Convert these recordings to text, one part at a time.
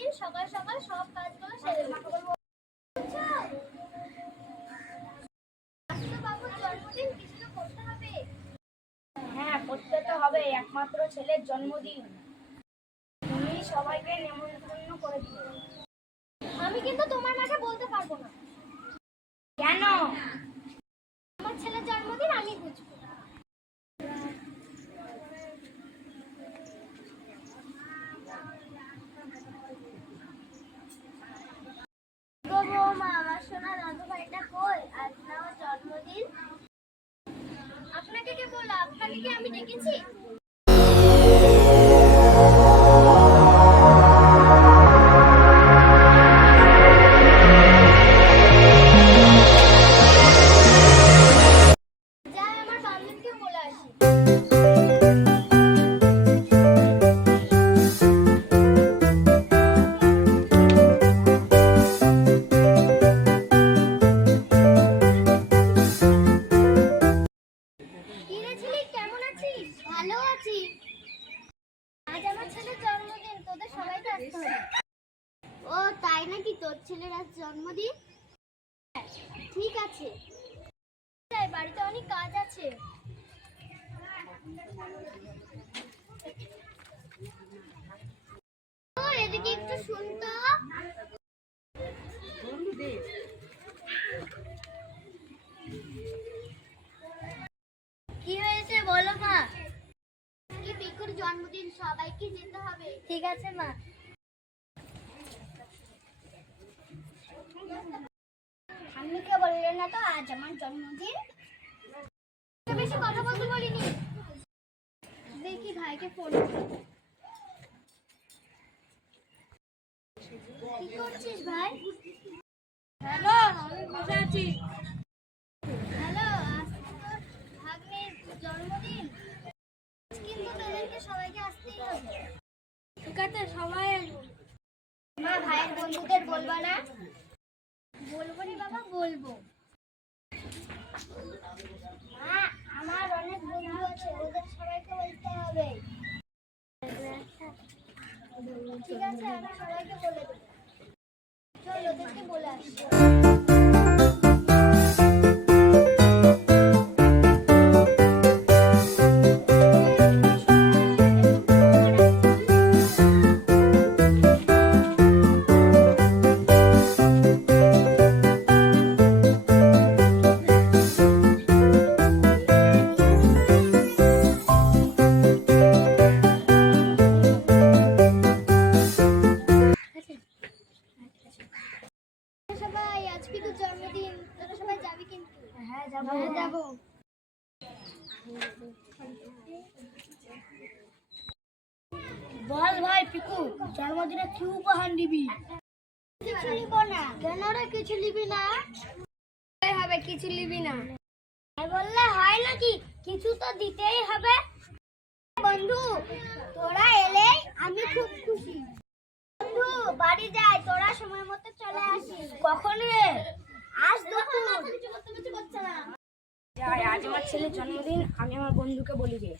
জন্মদিন সকাল সকাল সব কাজগুলো সেরে আচ্ছা। হ্যাঁ করতে তো হবে একমাত্র ছেলের জন্মদিন। তুমি সবাইকে নেমন্তন্ন করে দিও। আমি কিন্তু তোমার মাকে বলতে পারব না। কেন? আমার ছেলের জন্মদিন আমি বুঝব গো বৌমা, আমার সোনা দাদু ভাইটা কই? আজ না ওর জন্মদিন। আপনাকে কে বলল? আপনাকে কি আমি ডেকেছি? তোর ছেলের আজ জন্মদিন? ঠিক আছে। বাড়িতে অনেক কাজ আছে। এদিকে একটু কি হয়েছে বলো মা? কি পিকুর জন্মদিন, সবাইকে যেতে হবে। ঠিক আছে মা। ঠাম্মিকে বললে না তো আজ আমার জন্মদিন। বেশি কথা বলতে বলিনি। দেখি ভাইকে ফোন কি করছিস ভাই? হ্যালো আমি বসে আছি। হ্যালো ভাগ্নের জন্মদিন। কিন্তু তোদেরকে সবাইকে আসতেই হবে। ঠিক আছে সবাই মা ভাইয়ের বন্ধুদের বলবা না? বলব রে বাবা, বলব। মা, আমার অনেক বন্ধু আছে, ওদের সবাইকে বলতে হবে। ঠিক আছে আমি সবাইকে বলে দেবো। চল, ওদেরকে বলে আসি। যাব বল ভাই পিকু জন্মদিনে কি উপহার নিবি? কিছু নিব না। কেন রে কিছু নিবি না? হবে কিছু নিবি না। বললে হয় নাকি? কিছু তো দিতেই হবে। বন্ধু তোরা এলেই আমি খুব খুশি। বন্ধু বাড়ি যাই তোরা সময় মতো চলে আসিস। কখন রে? আজ আমার ছেলের জন্মদিন আমি আমার বন্ধুকে বলি রে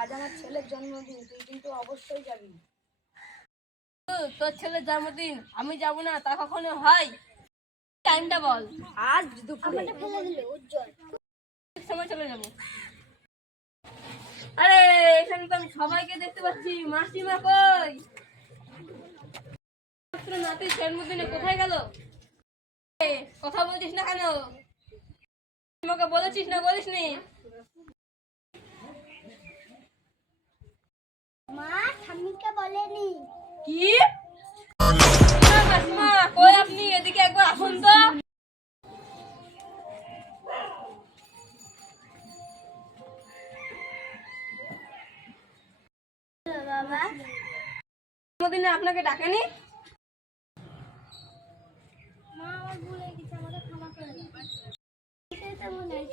আজ আমার ছেলের জন্মদিন তুই কিন্তু অবশ্যই যাবি। তোর ছেলের জন্মদিন আমি যাব না তা কখনো হয়? টাইমটা বল। আজ দুপুরে। ফেলে দিলে উজ্জ্বল সময় চলে যাব। আরে এখানে তো আমি সবাইকে দেখতে পাচ্ছি। মাসিমা কই? নাতি জন্মদিনে কোথায় গেল? কথা বলছিস না কেন? তোমাকে বলেছিস না বলিস নি মা স্বামীকে বলেনি। কি? কোনোদিনে জন্মদিনে আপনাকে ডাকেনি? মা আমার ভুল হয়ে গেছে আমাদের ক্ষমা করে দাও।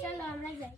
চলো আমরা যাই।